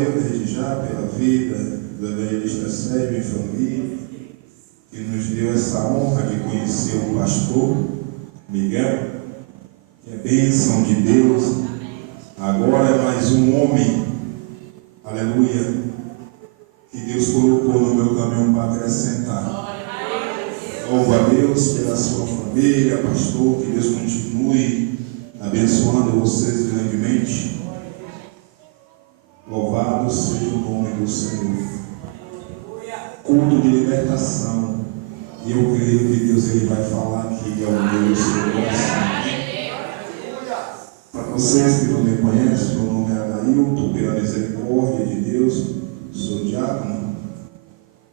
Deus desde já pela vida do evangelista Sérgio e família, que nos deu essa honra de conhecer o pastor Miguel, que é bênção de Deus. Agora é mais um homem, aleluia, que Deus colocou no meu caminho para acrescentar. Louvo a Deus pela sua família, pastor, que Deus continue abençoando vocês grandemente. Louvado seja o nome do Senhor. Culto de libertação. E eu creio que Deus ele vai falar aqui ao meu seu coração. Para vocês que não me conhecem, meu nome é Adailton, pela misericórdia de Deus, sou diácono.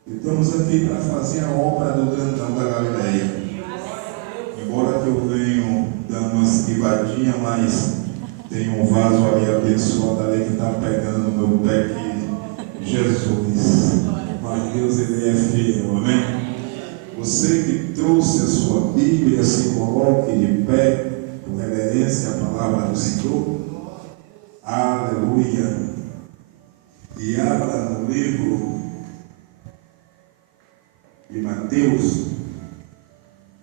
E estamos aqui para fazer a obra do grandão da Galileia. Embora que eu venho dando uma esquivadinha, mas tem um vaso ali abençoado ali que está pegando no meu pé que Jesus. Mas Deus ele é fiel, amém? Você que trouxe a sua Bíblia, se coloque de pé, com reverência à palavra do Senhor. Aleluia. E abra no livro de Mateus,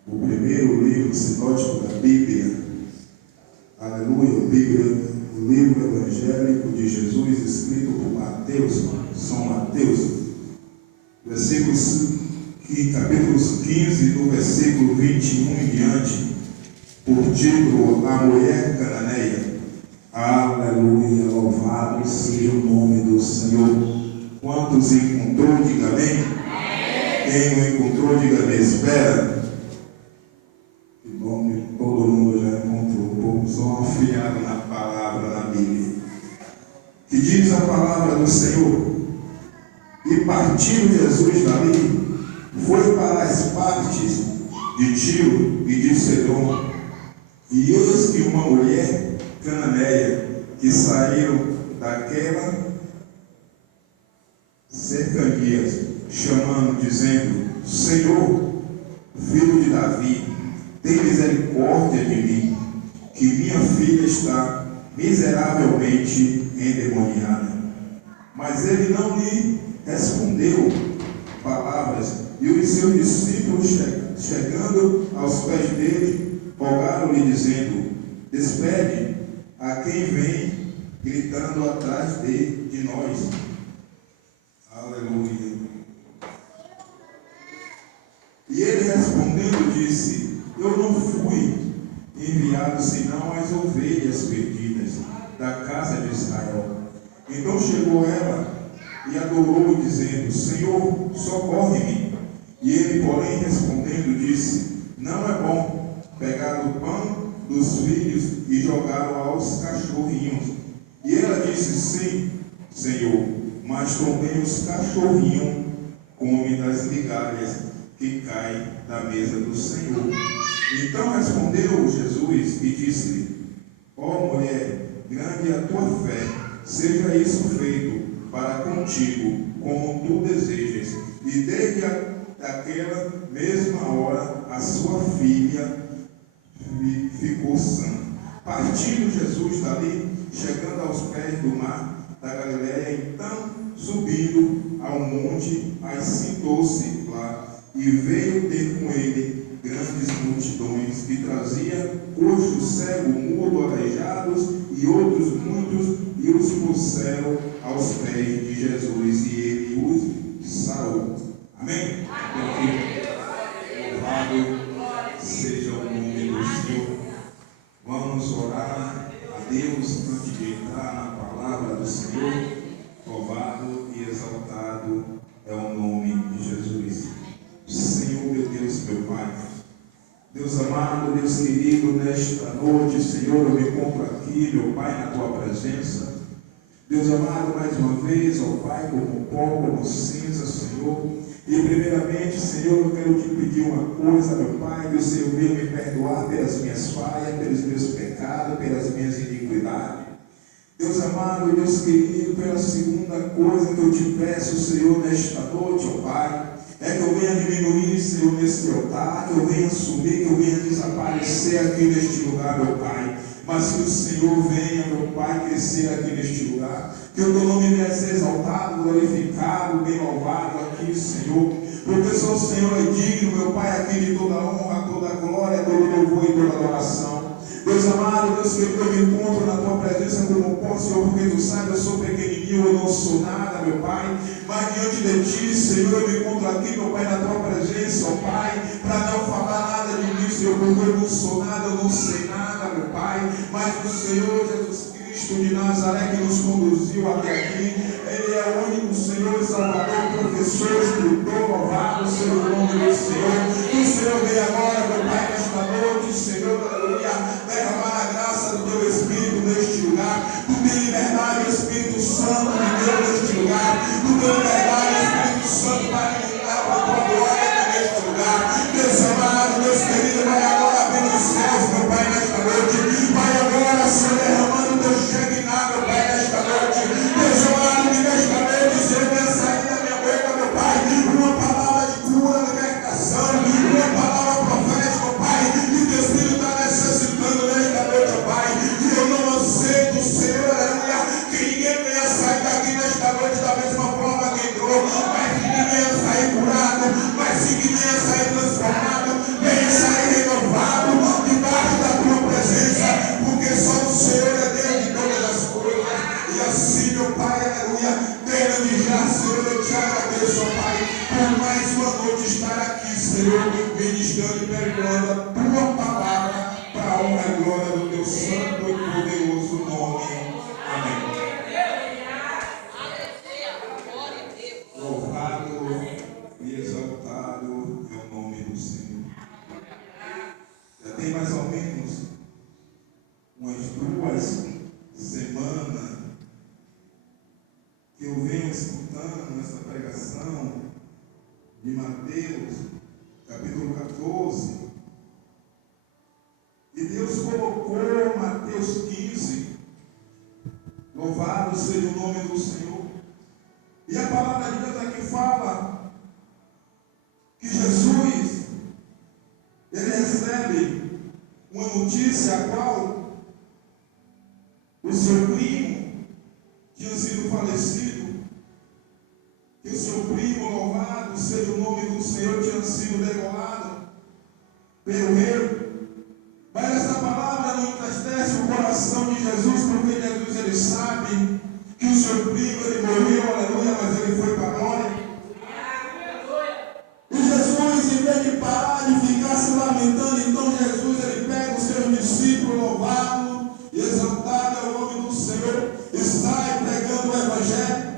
o primeiro livro sinótico da Bíblia. Aleluia. O livro evangélico de Jesus, escrito por Mateus, São Mateus, capítulos 15, do versículo 21 em diante, por título A Mulher Cananeia. Aleluia, louvado seja o nome do Senhor. Quantos encontrou, diga amém. Quem não encontrou, diga amém. Espera. Que bom que todo mundo já encontrou. O povo só afiado na palavra, na Bíblia. Que diz a palavra do Senhor: e partindo Jesus dali, foi para as partes de Tiro e de Sidom. E eis que uma mulher cananeia, que saíram daquela cercanias, chamando, dizendo: Senhor, filho de Davi, tem misericórdia de mim, que minha filha está miseravelmente endemoniada. Mas ele não lhe respondeu palavras, e os seus discípulos, chegando aos pés dele, rogaram-lhe, dizendo: despede a quem vem gritando atrás de nós. Aleluia. E ele respondendo disse: eu não fui enviado senão às ovelhas perdidas da casa de Israel. Então chegou ela e adorou, dizendo: Senhor, socorre-me. E ele, porém, respondendo, disse: não é bom pegar o pão dos filhos e jogá-lo aos cachorrinhos. E ela disse: sim, Senhor, mas também os cachorrinhos comem das migalhas que caem da mesa do Senhor. Então respondeu Jesus e disse-lhe: ó mulher, grande é a tua fé, seja isso feito para contigo, como tu desejas. E desde aquela mesma hora a sua filha ficou sã. Partindo Jesus dali, chegando aos pés do mar da Galileia, então subindo ao monte, assentou-se lá, e veio ter com ele grandes multidões, que trazia coxo, cego, mudo, aleijados e outros muitos, e os puseram aos pés de Jesus, e ele os sarou. Amém? Louvado seja o nome do Senhor. Vamos orar a Deus antes de entrar na palavra do Senhor. Louvado e exaltado é o nome de Jesus. Senhor, meu Deus, meu Pai, Deus amado, Deus querido, nesta noite, Senhor, eu me encontro aqui, meu Pai, na Tua presença. Deus amado, mais uma vez, ó Pai, como pó, como cinza, Senhor. E primeiramente, Senhor, eu quero te pedir uma coisa, meu Pai, que o Senhor venha me perdoar pelas minhas falhas, pelos meus pecados, pelas minhas iniquidades. Deus amado, Deus querido, pela segunda coisa que eu te peço, Senhor, nesta noite, ó Pai, é que eu venha diminuir, Senhor, nesse altar, que eu venha sumir, que eu venha desaparecer aqui neste lugar, meu Pai. mas que o Senhor venha, meu Pai, crescer aqui neste lugar, que o teu nome venha ser exaltado, glorificado, bem louvado aqui, Senhor, porque só o Senhor é digno, meu Pai, aqui de toda honra, toda glória, todo louvor e toda adoração. Deus amado, Deus querido, eu me encontro na tua presença como posso, Senhor, porque tu sabe, eu sou pequenininho, eu não sou nada, meu Pai, mas diante de ti, Senhor, eu me encontro aqui, meu Pai, na tua presença, ó Pai, para não falar nada de mim, Senhor, porque eu não sou nada, eu não sei nada, meu Pai, mas o Senhor Jesus Cristo de Nazaré que nos conduziu até aqui, Ele é o único Senhor e Salvador, professor, instrutor, louvado seja o nome do Senhor. Que o Senhor venha agora, meu Pai, nesta noite, Senhor, aleluia, derramar a graça do teu Espírito neste lugar. Tu tem liberdade, Espírito Santo de Deus neste lugar. Tu tem liberdade, Espírito Santo, para ministrar a tua glória neste lugar. Deus amado, Deus querido, vai agora abrir os céus, meu Pai, nesta noite. Vai agora, Senhor, derramando teu cheque na água, Pai, nesta noite. Deus amado, que nesta noite, Senhor, venha sair da minha boca, meu Pai, uma palavra de cura, libertação, uma palavra profética, Pai, que teu Espírito está necessitando nesta noite, Pai. E eu não aceito, Senhor, aleluia, que ninguém venha sair daqui nesta noite da mesma forma que entrou, mas que ninguém venha sair curado, mas que ninguém venha sair transformado, venha sair renovado debaixo da tua presença, porque só o Senhor é Deus de todas as coisas. E assim, meu Pai, aleluia, desde já, Senhor, eu te agradeço, ó Pai, por mais uma noite estar aqui, Senhor, ministrando e pregando a tua palavra para a honra e glória do teu santo e poderoso nome. Amém. Louvado e exaltado é o nome do Senhor. Já tem mais ou menos umas 2 semanas que eu venho escutando essa pregação de Mateus, capítulo 14, e Deus colocou Mateus 15, louvado seja o nome do Senhor, e a palavra de Deus aqui fala que Jesus, ele recebe uma notícia a qual o seu primo tinha sido falecido, que o seu primo, louvado seja o nome do Senhor, tinha sido degolado pelo rei. Mas essa palavra não entristece o coração de Jesus, porque Jesus, ele sabe que o seu primo, ele morreu, aleluia, mas ele foi para a glória. E Jesus, em vez de parar de ficar se lamentando, então Jesus, ele pega os seus discípulos, louvado e exaltado é o nome do Senhor, e sai pregando o Evangelho.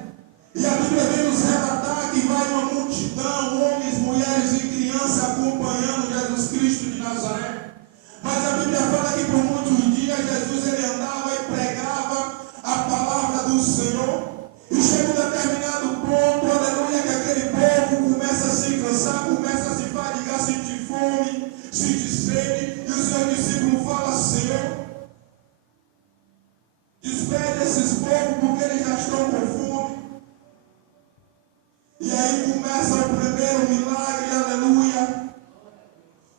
E a Bíblia vem nos relatar que vai uma multidão, homens, mulheres e crianças acompanhando Jesus Cristo de Nazaré. Mas a Bíblia fala que por muitos dias Jesus, ele andava e pregava a palavra do Senhor. E chega um determinado ponto, aleluia, que aquele povo começa a se cansar, começa a se fadigar, sentir fome, sentir sede. E os seus discípulos falam: Senhor, despede esses povos porque eles já estão com fome. E aí começa o primeiro milagre, aleluia.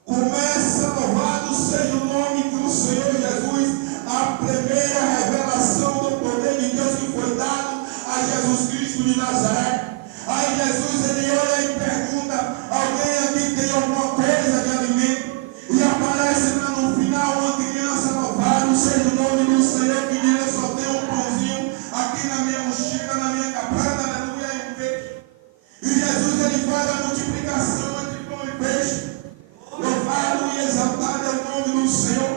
Começa, louvado seja o nome do Senhor Jesus, a primeira revelação do poder de Deus que foi dado a Jesus Cristo de Nazaré. Aí Jesus, ele olha e pergunta: alguém aqui tem alguma coisa de alimento? E aparece lá no final uma criança, louvado seja o nome do Senhor, que diz: eu só tenho um pãozinho aqui na minha mochila, na minha caprada, aleluia, e um peixe. E Jesus, ele faz a multiplicação entre pão e peixe. Louvado e exaltado é o nome do Senhor.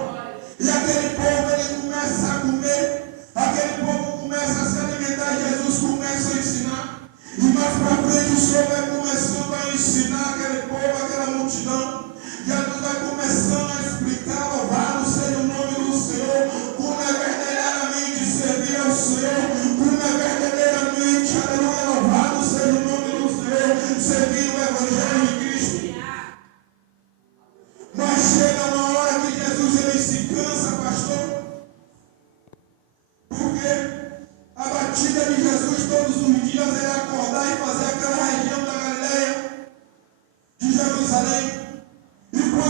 E aquele povo, ele começa a comer, aquele povo começa a se alimentar, Jesus começa a ensinar. E mais para frente o Senhor vai começando a ensinar aquele povo, aquela multidão. Jesus vai começando a explicar, louvado seja o nome do Senhor, como é verdadeiramente servir ao Senhor, como é verdadeiramente, aleluia, louvado seja o nome do Senhor, servir o Evangelho de Cristo. Mas chega uma hora que Jesus, ele se cansa, pastor, porque a batida de Jesus todos os dias era acordar e fazer aquela região da Galileia, de Jerusalém. E quando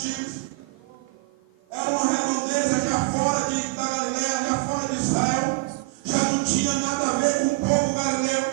gentios. Era uma redondeza já fora da Galileia, já fora de Israel. Já não tinha nada a ver com o povo galileu.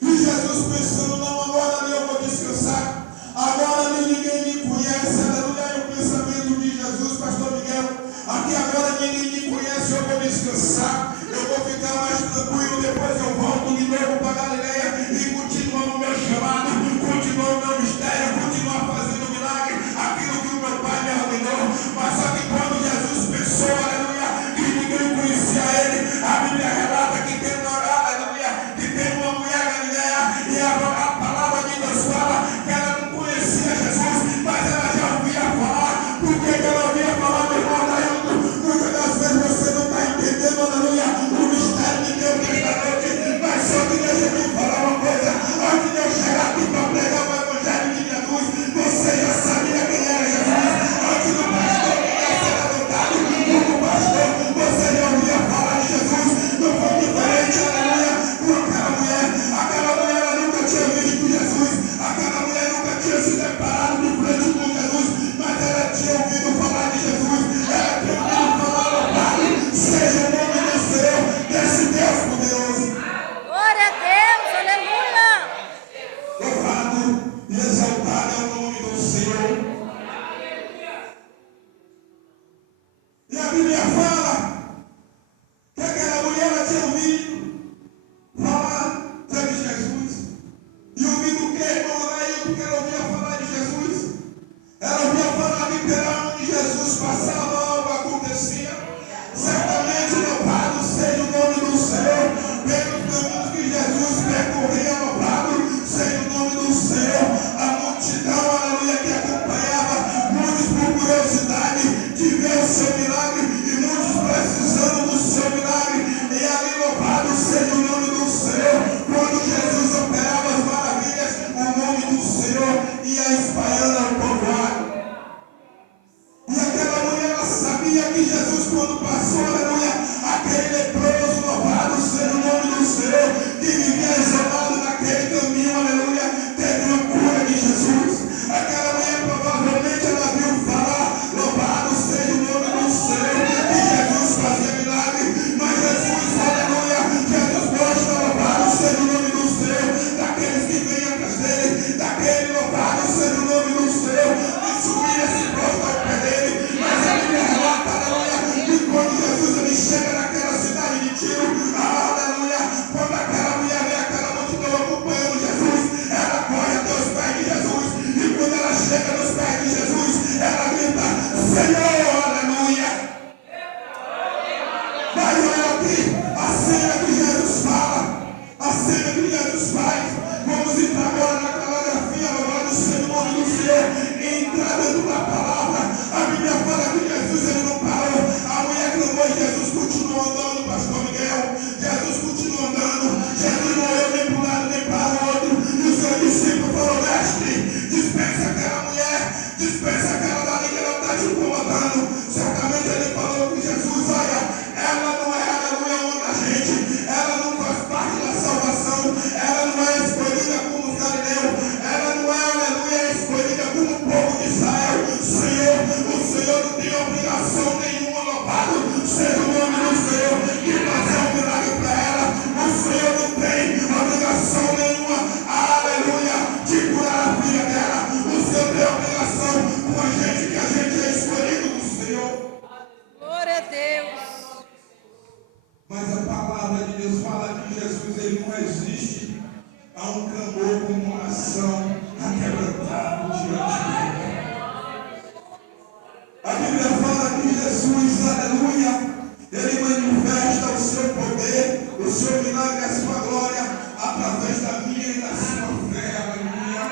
E Jesus pensando, não, agora ali eu vou descansar. Agora ali ninguém me conhece. Aleluia, é o pensamento de Jesus, pastor Miguel. Aqui agora ninguém me conhece, eu vou descansar. Eu vou ficar mais tranquilo, depois eu volto de novo para Galileia e continuo o meu chamado, continuo o meu mistério, continuo fazendo milagre, aquilo que o meu pai me ordenou. Mas sabe quando Jesus pensou, aleluia, que ninguém conhecia ele, a Bíblia relata que tem uma, aleluia, que tem uma mulher galileia, e a palavra de Deus fala que ela não conhecia Jesus, mas ela já ouvia falar. Por que ela ouvia falar, meu irmão Dailton? Muitas das vezes você não está entendendo, aleluia, o mistério de Deus nesta noite. Mas só que deixa eu te falar uma coisa, antes de eu chegar aqui para pregar o Evangelho de Jesus, você já sabia quem era Jesus. Antes do pastor Miguel ser adotado como pastor, você já ouvia falar de Jesus. Não foi diferente, aleluia, com aquela mulher. Aquela mulher ela nunca tinha visto Jesus, aquela mulher nunca tinha se deparado de frente com Jesus, mas ela tinha ouvido falar de Jesus. Ela tinha ouvido falar, louvado seja o nome do Senhor, desse Deus poderoso. Glória a Deus, aleluia. Louvado e exaltado é o nome do Senhor. E a Bíblia fala que aquela mulher ela tinha ouvido falar de Jesus. E ouvido o que, irmão Alaí? Porque ela ouvia falar de Jesus. Ela ouvia falar que pela onde Jesus passava, algo acontecia. Certamente, louvado seja o nome do Senhor, pelos caminhos que Jesus percorria, louvado seja o nome do Senhor. A multidão, aleluia, que acompanhava, muitos por curiosidade de ver o seu milagre, e muitos precisando do seu milagre. E ali, louvado seja o nome do Senhor. Quando Jesus operava as maravilhas, o nome do Senhor ia espalhando ao povoado. E aquela mulher, ela sabia que Jesus, quando passou, aleluia, aquele leproso, louvado seja o nome do Senhor, que vivia isolado naquele caminho, aleluia, teve uma cura de Jesus. Aquela mulher, provavelmente, ela viu falar, louvado seja o nome do Senhor, que Jesus fazia milagre. Mas Jesus, aleluia, Jesus gosta, louvado seja o nome do Senhor, daqueles que vêm atrás dele, daquele, louvado seja o nome do Senhor, que subir esse posto ao pé dele. Mas a Bíblia relata, aleluia, que quando Jesus ele chega naquela cidade de Tiro, aleluia, quando aquela mulher vê aquela multidão acompanhando Jesus, ela corre até os pés de Jesus, e quando ela chega nos pés de Jesus, ela grita, Senhor, aleluia. Mas olha aqui, a cena que Jesus fala, a cena que Jesus faz. Vamos entrar agora na coreografia, louvado seja o nome do Senhor, e entrar dentro da palavra. A Bíblia fala que Jesus ele não parou. A mulher clamou e Jesus continuou andando, pastor Miguel. Jesus continuou andando. Jesus não olhou nem para um lado nem para o outro. E o seu discípulo falou, mestre, dispensa aquela mulher, dispensa aquela dali que ela está te incomodando. Certamente ele falou com Jesus, olha, ela não é, aleluia, uma da gente. Ela não faz parte da salvação. Ela não é escolhida como os galileus. Ela não é, aleluia, escolhida como o povo de Israel. Senhor, o Senhor não tem obrigação nenhuma, louvado seja o nome do Senhor, de fazer um milagre para ela. O Senhor não tem obrigação nenhuma, aleluia, de curar a filha dela. O Senhor tem obrigação com a gente, que a gente é escolhido do Senhor. Glória a Deus. Mas a palavra de Deus fala que Jesus ele não resiste a um clamor com uma oração aquebrantado diante dele. A Bíblia fala que Jesus, aleluia, ele manifesta o seu poder, o seu milagre, a sua glória, através da minha e da sua fé, aleluia.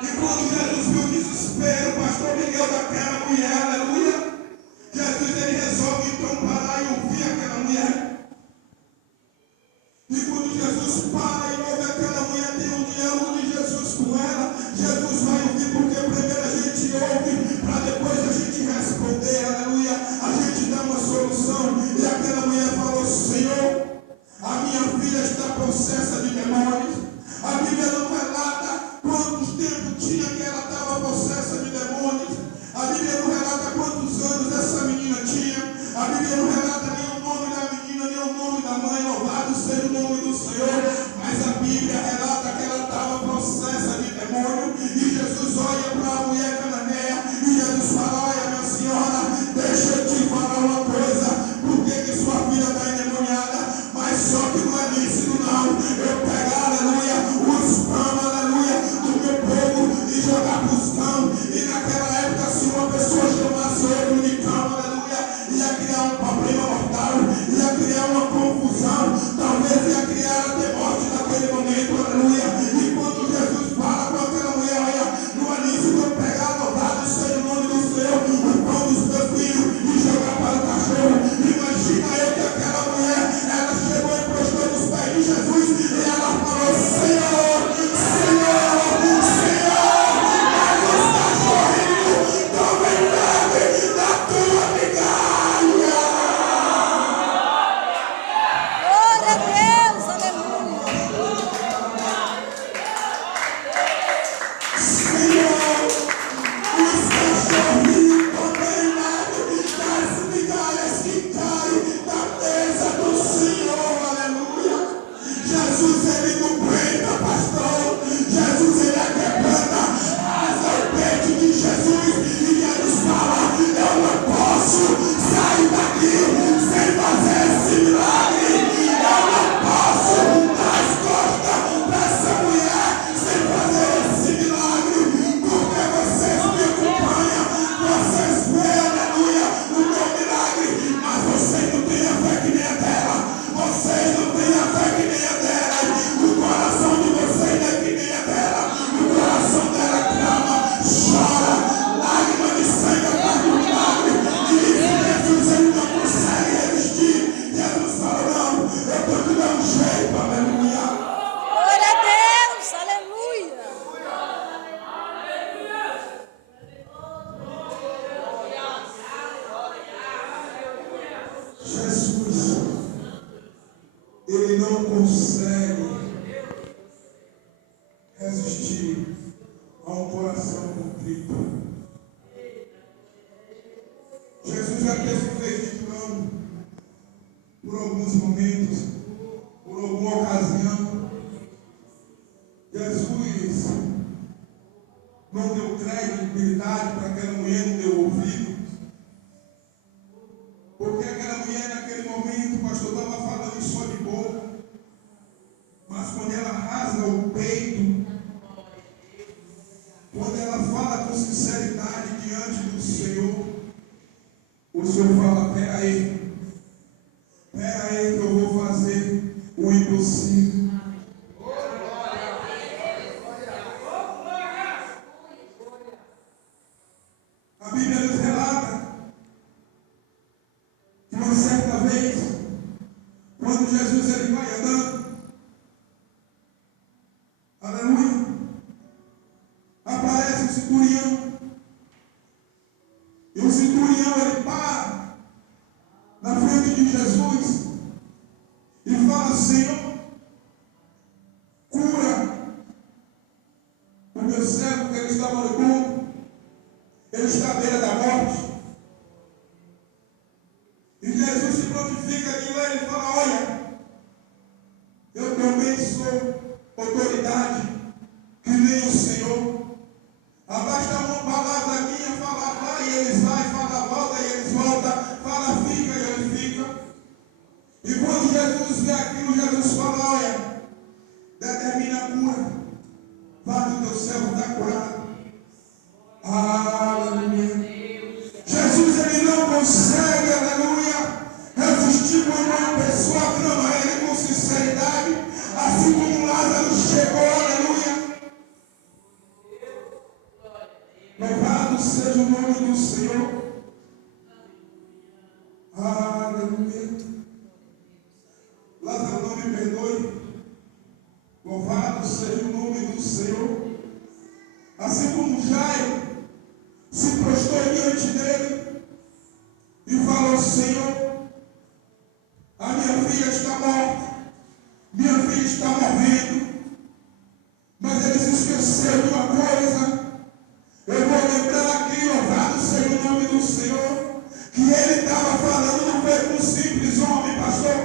E quando Jesus viu o desespero, pastor Miguel, daquela mulher, aleluia, Jesus ele resolve então parar e ouvir aquela mulher. E quando Jesus para e ouve aquela mulher, tem um diálogo de Jesus com ela. Jesus vai ouvir, porque primeiro a gente ouve, para depois a gente responder, aleluia. A gente dá uma solução. E aquela mulher falou, Senhor, a minha filha está possessa de demônios. A Bíblia não relata quantos tempos tinha que ela estava possessa de demônios. Bíblia não relata nem o nome da menina, nem o nome da mãe, louvado seja o nome do Senhor, mas a Bíblia relata que ela estava possessa de demônio, e Jesus olha para a mulher cananeia, e Jesus fala: olha, minha senhora, deixa eu te falar uma coisa, por que sua filha está endemoniada? Mas só que não é lícito não, eu pegar, aleluia, os pães, aleluia, do meu povo, e jogar para os cães, e naquela época se uma pessoa chamasse outro de cão, aleluia, ia criar um problema mortal, ia criar uma confusão, talvez ia criar até morte naquele momento, aleluia. E quando Jesus fala com aquela mulher: olha, não é lícito eu pegar, louvado seja o nome do Senhor, o pão dos meus filhos e jogar para o cachorro. Imagina eu que aquela mulher, ela chegou e prostou nos pés de Jesus, e ela falou: Senhor, Senhor, Senhor, mas os cachorrinhos também bebem da tua migalha. Glória a Deus, aleluia. Senhor, os cachorrinhos também bebem das migalhas que caem da mesa do Senhor, aleluia. Jesus, ele não brinca, pastor. Jesus, ele quebranta a serpente de Jesus, e Jesus fala: eu não posso sair daqui sem fazer esse milagre. Eu não posso dar as costas para essa mulher sem fazer esse milagre, porque vocês me acompanham, vocês veem, aleluia, o meu milagre, mas vocês não têm a fé que nem a dela, vocês não têm a fé que nem a dela, o coração de vocês não é que nem a dela, o coração dela clama, chora, lágrima de sangue atrás do milagre, e Jesus, ele não consegue resistir. Jesus fala: não, eu estou te dando um jeito, aleluia. Glória a Deus, aleluia. Jesus, ele não consegue resistir a um coração contrito. Jesus já teve feito de plano por alguns momentos, por alguma ocasião. Jesus não deu credibilidade para aquela mulher, não deu ouvido. Porque aquela mulher naquele momento, o pastor estava falando só de boca, mas quando ela rasga o peito, quando ela fala com sinceridade diante do Senhor, o Senhor fala: pera aí que eu vou fazer o impossível. A Bíblia nos relata que uma certa vez, quando Jesus ele vai andando, aleluia, aparece o centurião, e o centurião ele para na frente de Jesus e fala: Senhor, cura o meu servo, que ele está moribundo, ele está à beira da morte. E Jesus se prontifica de lá, ele fala: olha, eu também sou autoridade que nem o Senhor. Abasta uma palavra minha, fala vai e eles vai, fala volta e eles voltam, fala fica e ele fica. E quando Jesus vê aquilo, Jesus fala: olha, determina a cura, vá que o teu servo está curado. Aleluia. Jesus, ele não consegue, aleluia, resistir quando uma pessoa clama a ele com sinceridade, assim como Lázaro chegou, aleluia. Louvado seja o nome do Senhor. Aleluia. Lázaro, não me perdoe. Louvado seja o nome do Senhor. Assim como Jairo se prostrou diante dele e falou: Senhor, a minha filha está morta, minha filha está morrendo. Mas ele se esqueceu de uma coisa. Eu vou lembrar aqui, louvado seja o nome do Senhor, que ele estava falando não foi com um simples homem, pastor.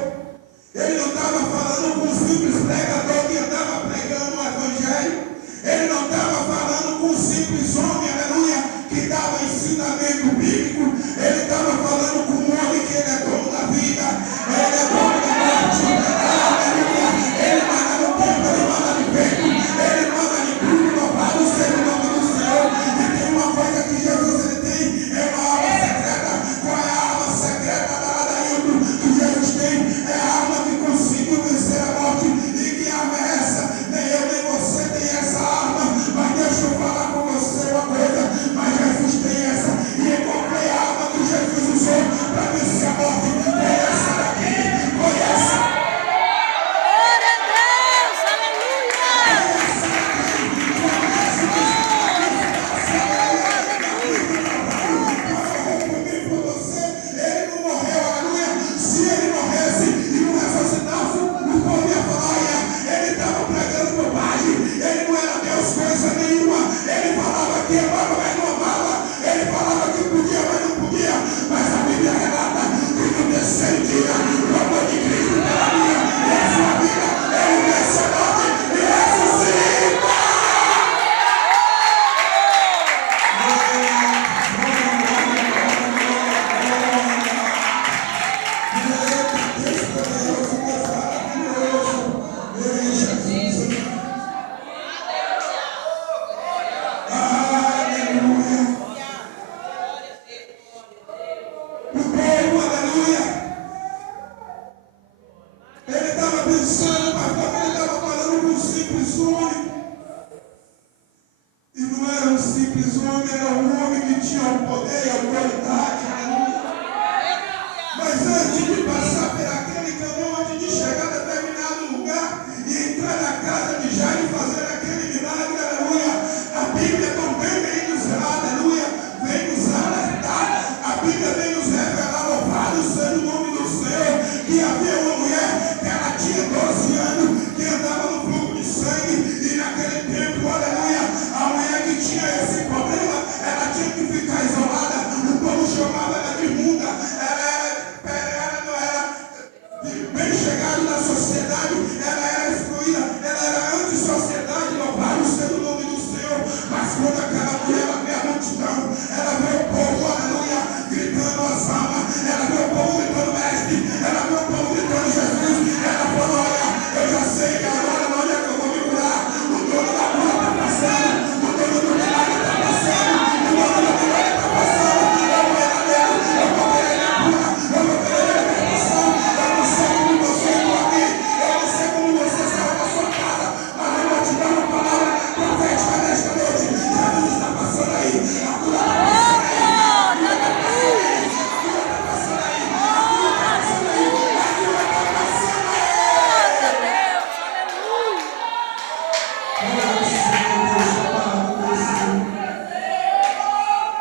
Ele não estava falando com um simples pregador que andava pregando o evangelho. Ele não estava falando com um simples homem, aleluia, que dava ensinamento bíblico. Ele estava falando com um homem que ele é dono da vida, ele é dono da morte, aleluia. Ele manda no tempo, ele manda no vento, ele manda em tudo, louvado seja o nome do Senhor. E tem uma coisa que Jesus ele tem, é uma alma secreta. Qual é a alma secreta da Adaildo que Jesus tem? É a alma que conseguiu vencer a morte. E que arma é essa? Nem eu nem você tem essa arma. Mas deixa eu falar com você uma coisa. Mas Jesus tem essa. E encontrei a arma que Jesus usou para vencer a morte. Foi essa daqui. Foi essa. Glória a Deus, aleluia. Ele não morreu, aleluia. Se ele morresse e não ressuscitasse, o povo ia falar: olha, ele estava pregando bobagem, ele não era Deus coisa nenhuma. Ele falava que amava, mas não amava. Ele falava que podia, mas não podia. Mas a Bíblia relata que no terceiro dia, o amor de Cristo pela minha e a sua vida, ele vence a morte e ressuscita. Ele estava pensando, pastor, que ele estava falando com um simples homem. E não era um simples homem, era um homem que tinha o poder e a autoridade. Aleluia. Mas antes de passar por aquele caminho, antes de chegar a determinado lugar e entrar na casa de Jairo e fazer aquele milagre, aleluia, a Bíblia também vem nos aleluia, vem nos alertar, a Bíblia vem nos revelar, louvado seja o nome do Senhor, que havia uma mulher que ela tinha 12 anos, que andava no fluxo de sangue, e naquele tempo, aleluia, a mulher que tinha esse problema, ela tinha que ficar isolada, o povo chamava ela de imunda, ela não era bem chegada na sociedade, ela era excluída, ela era anti-sociedade, louvado seja o nome do Senhor. Mas quando aquela mulher ela vê a multidão, ela vê o povo, aleluia, gritando as almas, ela vê o povo gritando mestre, ela vê o povo gritando Jesus, ela falou: olha, eu já sei que agora onde é que eu vou me curar, o dono da cura está passando, o dono do milagre está passando, o dono do milagre está passando, eu vou ir lá dentro, eu vou querer minha cura, eu vou querer minha libertação. Eu não sei como você está aqui, eu não sei como você saiu da sua casa, mas eu vou te dar uma palavra profética nesta noite. Jesus está passando aí, a cura está passando aí, a cura está passando aí, a cura está passando aí, a cura está passando aí. Glória a Deus, aleluia.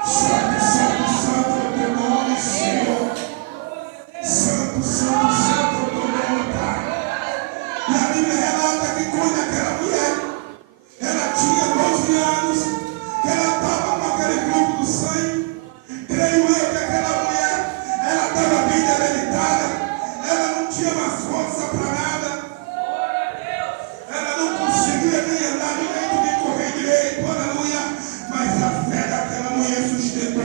Santo, santo, santo é o teu nome, Senhor. Santo, santo, santo é o teu nome, Pai. E a Bíblia relata que quando aquela mulher, ela tinha 12 anos, que ela estava com aquele grupo do sangue, creio eu que aquela mulher, ela estava bem debilitada, ela não tinha mais força para nada, ela não conseguia nem andar direito, nem correr direito, aleluia, mas a fé daquela mulher sustentou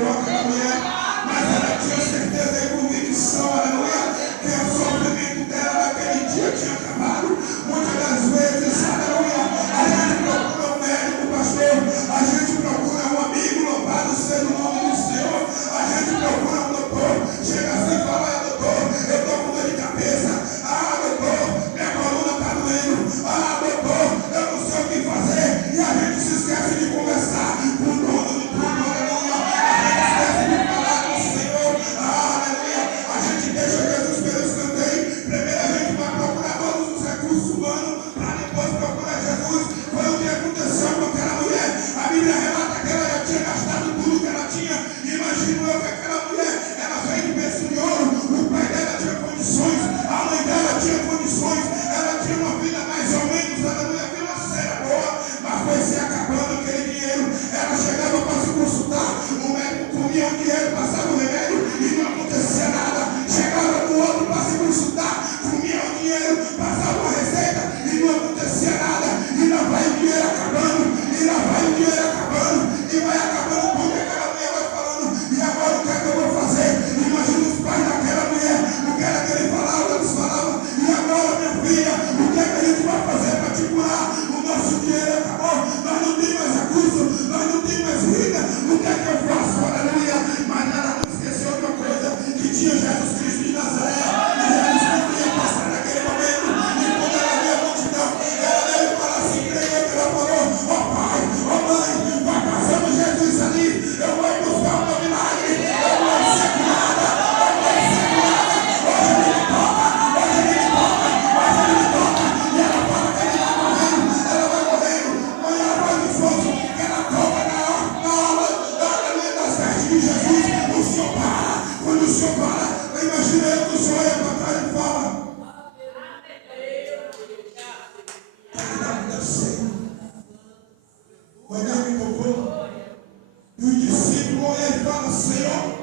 tocou, ele fala, Senhor,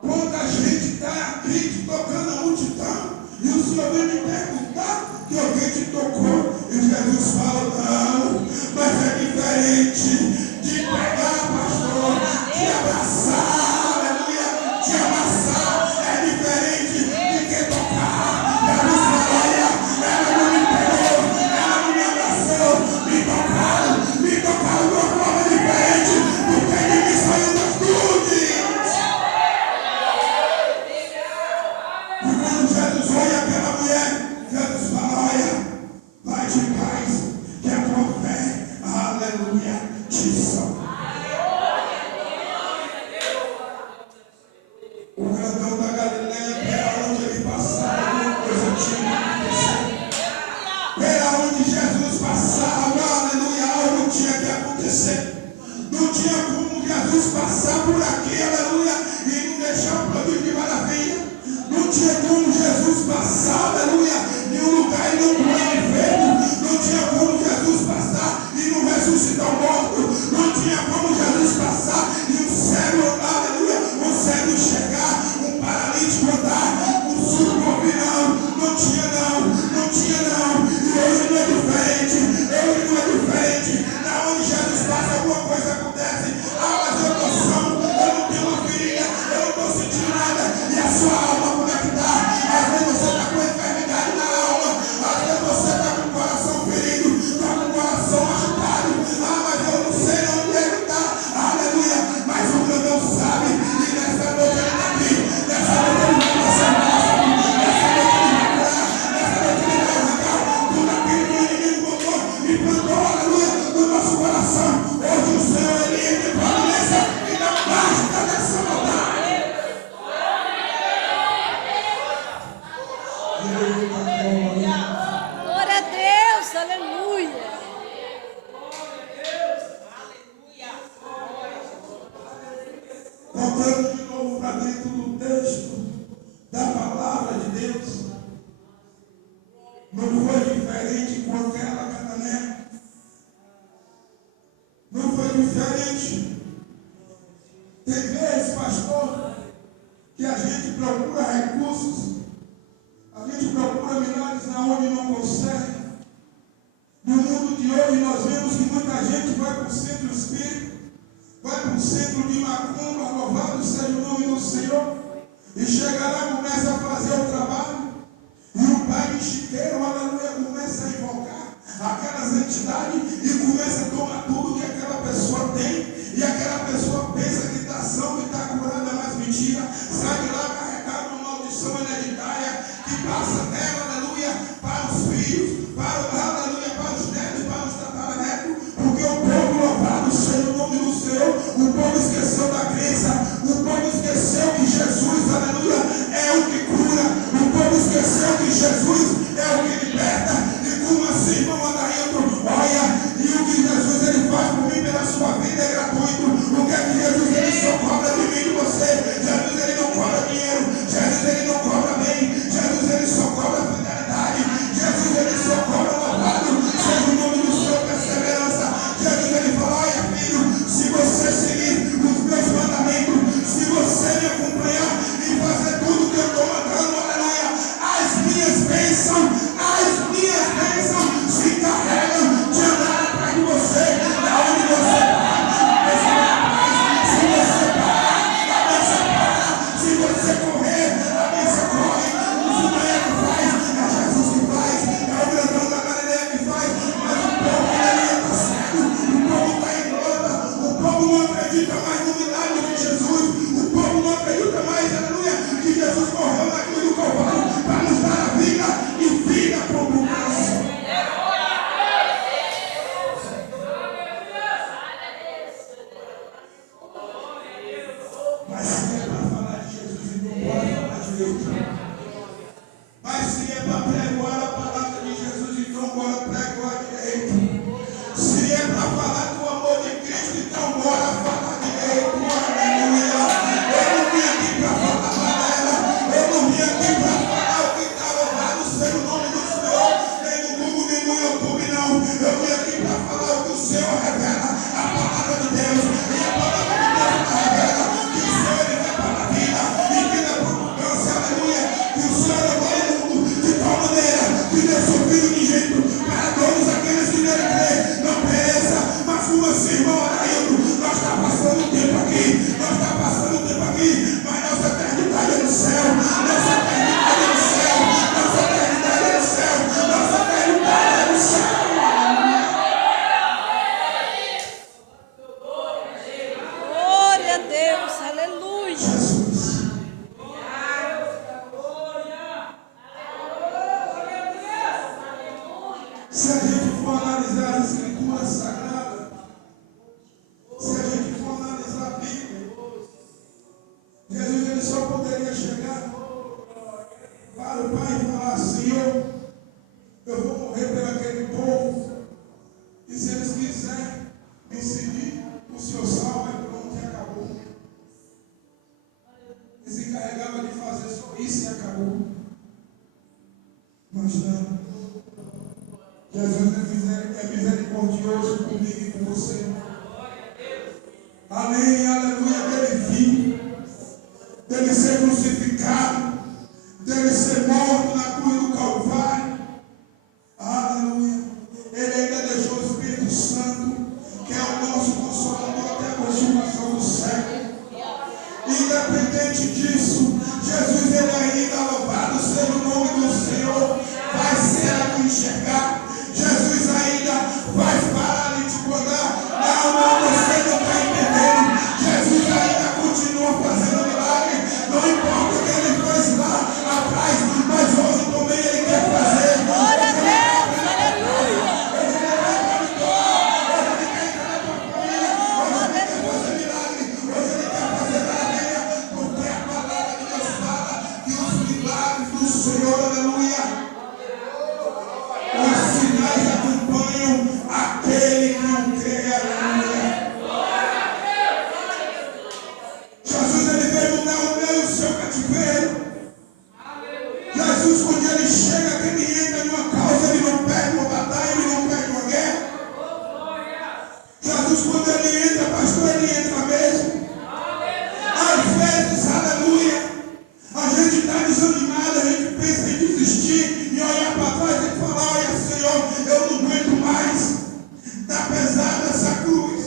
quanta gente está aqui te tocando a multidão, e o Senhor vem me perguntar que alguém te tocou, e Jesus fala, não, mas é diferente de pegar, pastor, de abraçar, aleluia, de abraçar, é diferente de que tocar. Jesus fala, olha, ela não me pegou, ela não me abraçou, me tocaram de uma forma diferente, porque de mim saiu virtude. E quando Jesus olha aquela mulher, Jesus fala, olha, vai de paz, que a tua fé, aleluia, te salva. O grandão da Galileia, pela onde ele passava, alguma coisa tinha que acontecer. Pela onde Jesus passava, aleluia, algo tinha que acontecer. Não tinha como Jesus passar por aqui, aleluia, e não deixar o produto de maravilha. Não tinha como Jesus passar, aleluia, em um lugar e não curar enfermo. Não tinha como Jesus passar e não ressuscitar o morto. Não tinha como Jesus passar e um cego, aleluia, um cego chegar, um paralítico andar, um surdo ouvir, não tinha não. E hoje não é diferente. Na onde Jesus passa, alguma coisa acontece. Ah, mas eu estou são, eu não tenho uma ferida, eu não estou sentindo nada. E a sua alma, como é que está? Às vezes você está com enfermidade na alma, às vezes você está com o coração ferido, está com o coração machucado. Ah, mas eu não sei onde ele está. Aleluia. Mas o grandão sabe. E nessa noite ele está aqui. Nessa noite ele vai passar braço. Nessa noite ele vai curar. Nessa noite ele vai arrancar tudo aquilo que o inimigo botou e plantou, aleluia, no nosso coração. Hoje o Senhor, ele entra em providência e não basta dessa maldade. Glória a Deus, aleluia. Voltando de novo para dentro do texto da palavra de Deus, não foi diferente com aquela cananeia. Não foi diferente. Tem vezes, pastor, que a gente procura recursos, a gente procura milagres na onde não consegue. No mundo de hoje nós vemos que muita gente vai para o centro espírita, vai para o centro de macumba, louvado seja o nome do Senhor, e chega lá, começa a fazer o trabalho, e o pai chiqueiro, aleluia, começa a invocar aquelas entidades e começa a tomar tudo que aquela pessoa tem, e aquela pessoa pensa que está sã, que está curada, mas mentira, sai de lá carregado uma maldição hereditária que passa dela, aleluia, para os filhos, aleluia, para os netos, para os tataranetos, porque o povo, louvado seja o nome do Senhor, o povo esqueceu da crença, o povo esqueceu que Jesus, aleluia, é o que cura, o povo esqueceu que Jesus é o que liberta. E como assim, irmão Adailton? Olha, e o que Jesus ele faz por mim pela sua vida é gratuito. O que isso e acabou. Mas não. Jesus é misericordioso comigo e com você. Amém, aleluia, dele vir, dele ser crucificado, dele ser morto na cruz do Calvário. Aleluia. Ele ainda deixou o Espírito Santo, que é o nosso consolador até a consumação do século. Independente disso, Jesus, ele ainda, louvado seja o nome do Senhor, vai cego enxergar. Jesus ainda vai parar de te podar. Não, você não está entendendo. Jesus ainda continua fazendo milagre. Não importa o que ele fez lá atrás, mas hoje também ele quer fazer. Glória a Deus, aleluia. Hoje ele quer entrar na tua família. Hoje ele quer fazer milagre. Hoje ele quer fazer maravilha. Porque a palavra de Deus fala que os milagres do Senhor, aleluia, os sinais acompanham aquele que não crê, aleluia. Jesus, ele veio mudar o meu e o seu cativeiro. Jesus, quando ele chega, que ele entra em uma causa, ele não perde uma batalha, ele não perde uma guerra. Jesus, quando ele entra, pastor, ele entra mesmo. Às vezes, aleluia, a gente está desanimado, a gente pensa em desistir, e olhar para trás e falar: olha, Senhor, eu não aguento mais, está pesada essa cruz,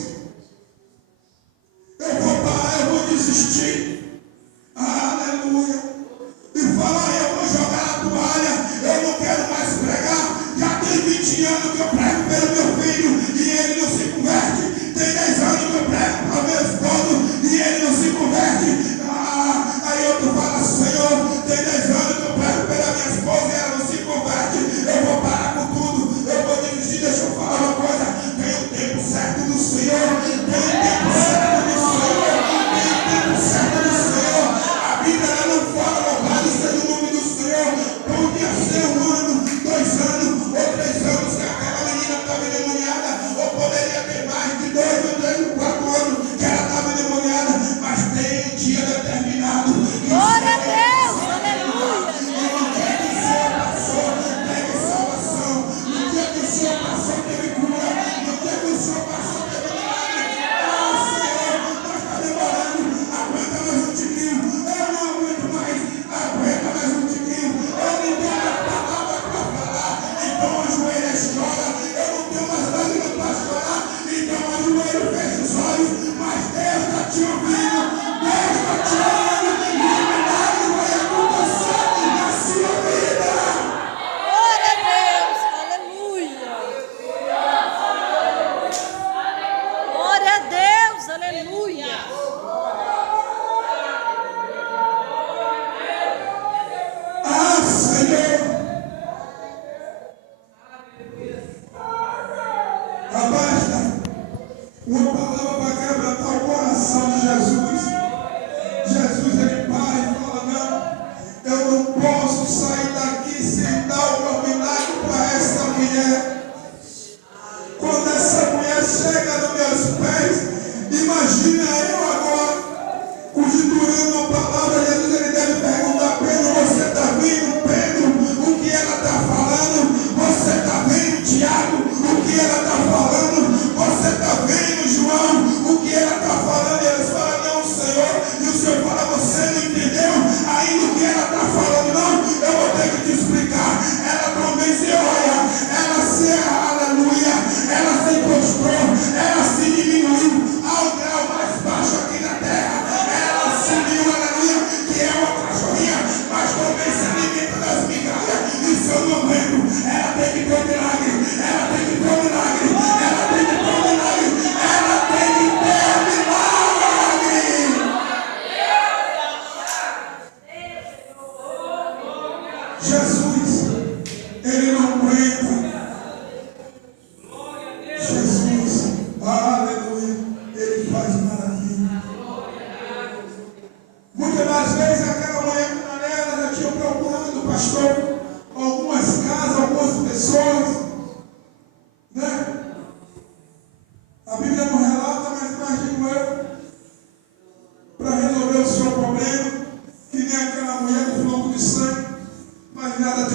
eu vou parar, eu vou desistir. Aleluia. E falar: eu vou jogar a toalha, eu não quero mais pregar. Já tem 20 anos que eu prego pelo meu filho e ele não se converte. Tem 10 anos que eu prego para o meu esposo e ele não se converte. Aí eu falo: Senhor, tem 10 anos que eu prego pela minha esposa e ela não se converte. Eu vou parar com tudo, eu vou dirigir. Deixa eu falar uma coisa: tem o tempo certo do Senhor, tem o tempo certo do Senhor, tem o tempo certo do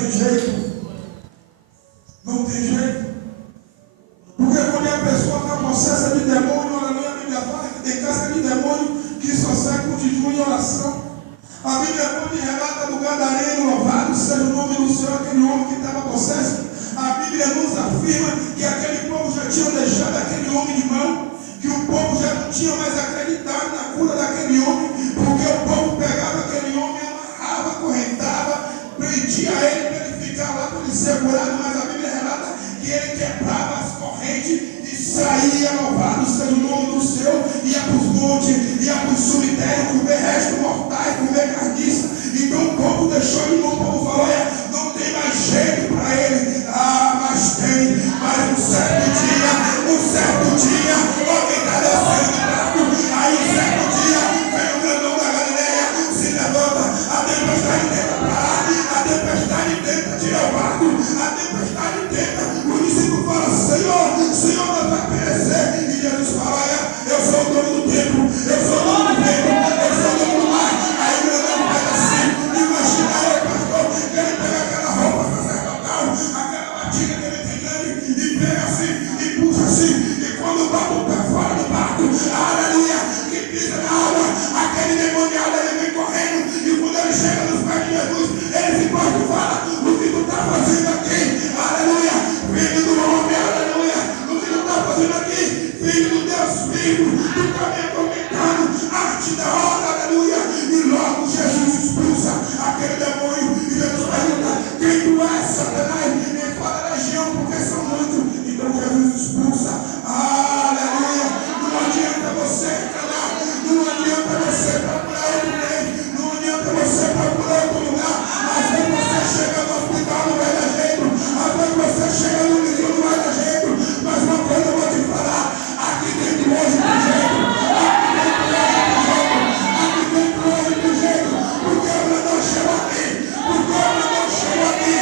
tem jeito. Não tem jeito. Porque quando a pessoa está possessa de demônio, a Bíblia fala que tem casca de demônio que só sai com jejum e oração. A Bíblia quando relata do gadareno, louvado seja o nome do Senhor, aquele homem que estava possesso. A Bíblia nos afirma que aquele povo já tinha deixado aquele homem de mão, que o povo já não tinha mais acreditado na cura daquele homem, porque o povo pegava aquele homem, amarrava, acorrentava, prendia ele para ele ficar lá, para ele ser curado, mas a Bíblia relata que ele quebrava as correntes e saía, louvado seja o nome do Senhor, ia para os montes, ia para os cemitérios, comer restos mortais, comer carniça. Então o povo deixou de novo, o povo falou, olha, não tem mais jeito para ele. Mas tem, mas um certo dia, alguém está descendo do barco, aí um certo dia, vem o grandão da Galileia, se levanta, a tempestade tenta parar, a tempestade tenta tirar o barco, a tempestade tenta, o discípulo fala, Senhor, nós vai perecer, e Jesus fala, olha, eu sou o dono do tempo, eu sou o dono do tempo, eu sou o dono do mar, aí o grandão faz assim, imagina aí, pastor, que ele pega aquela roupa sacerdotal, aquela batina que ele tem grande, e pega assim, e puxa assim, e quando bota o pé fora do barco, aleluia, que pisa na água, aquele demoniado ele vem correndo, e quando ele chega nos pés de Jesus, ele se pode falar, o que tu está fazendo aqui, aleluia, filho do homem, aleluia, o que tu está fazendo aqui, filho do Deus vivo, tu está me atormentando, arte da hora, aleluia, e logo Jesus expulsa aquele demônio, e Jesus pergunta, quem tu és, Satanás? Ele fala legião, porque são muitos, então Jesus expulsa, aleluia, não adianta você calar, não adianta você procurar outro meio, não adianta você procurar outro lugar, às vezes você chega no hospital, não vai dar jeito, às vezes você chega no liceu, não vai dar jeito, mas uma coisa eu vou te falar, aqui dentro hoje tem jeito, aqui dentro hoje tem jeito, porque o grandão chegou aqui, porque o grandão chegou aqui,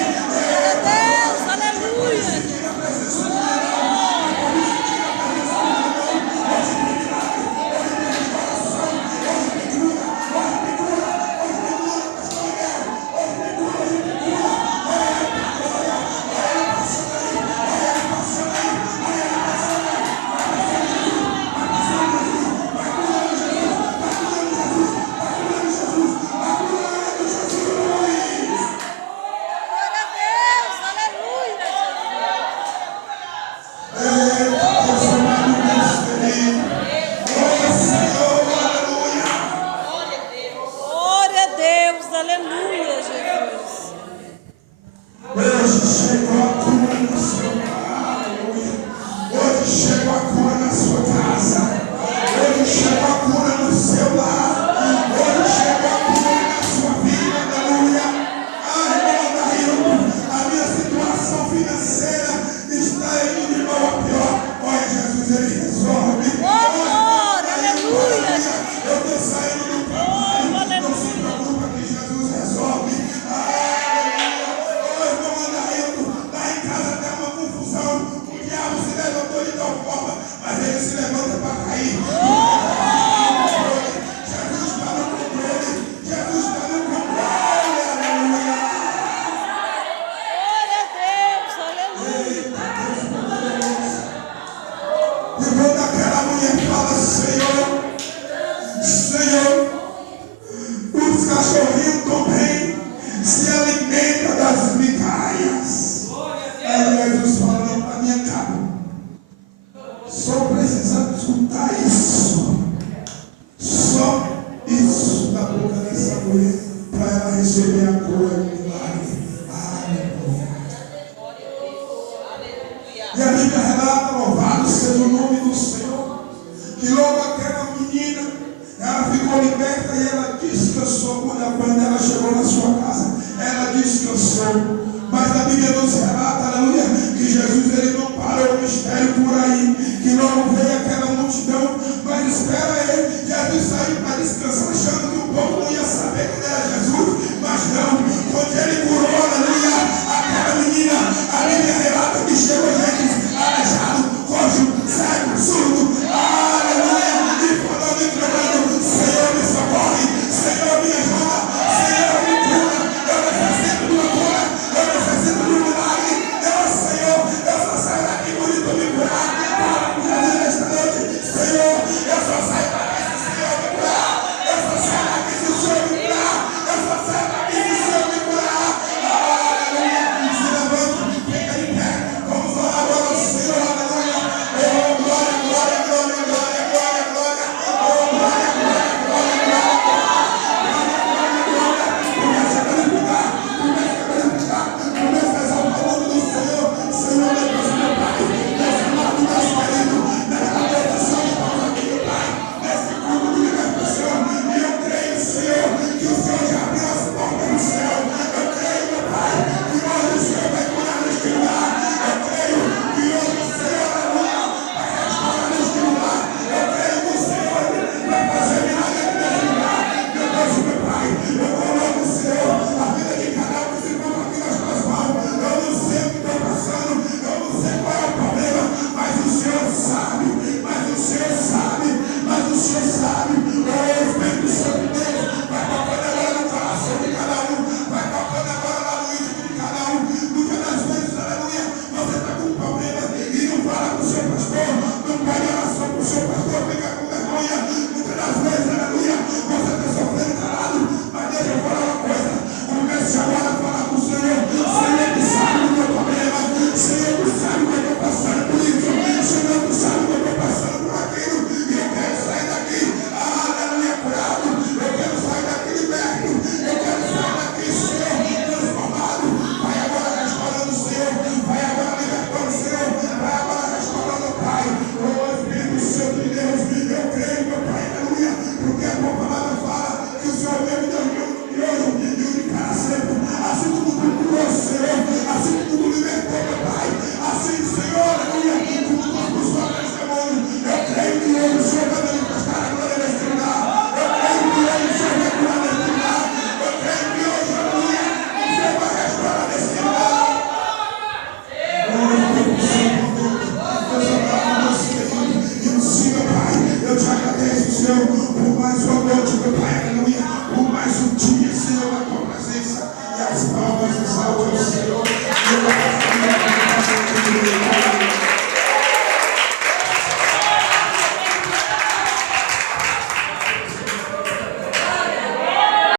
Deus, aleluia. Glória a Deus, aleluia, glória a Deus, aleluia, Jesus. Hoje chegou a cura no seu lar, aleluia. Hoje chegou a cura na sua casa. Hoje chegou a cura no seu lar. Hoje chegou a cura na sua vida, aleluia. Irmão, a minha situação financeira está indo de mal a pior. Olha, Jesus, ele resolve. Glória, aleluia. Eu estou saindo do trabalho. Não se preocupa que Jesus resolve. Lá em casa está uma confusão. O diabo se levantou de tal forma, mas ele se levanta para cair. Jesus está no controle. Jesus está no controle. Aleluia. Glória a Deus, aleluia. E quando aquela mulher fala, Senhor, os cachorrinhos também se alimentam das migalhas. Aí Jesus falou para minha cara, só precisamos escutar isso. Só isso da boca dessa mulher, para ela receber a cura do milagre. Aleluia. E a Bíblia relata, louvado seja o nome do Senhor, que logo aquela menina, ela ficou liberta e ela descansou. Quando ela chegou na sua casa, ela descansou. Mas a Bíblia nos relata, aleluia, que Jesus ele não parou o mistério por aí, que logo veio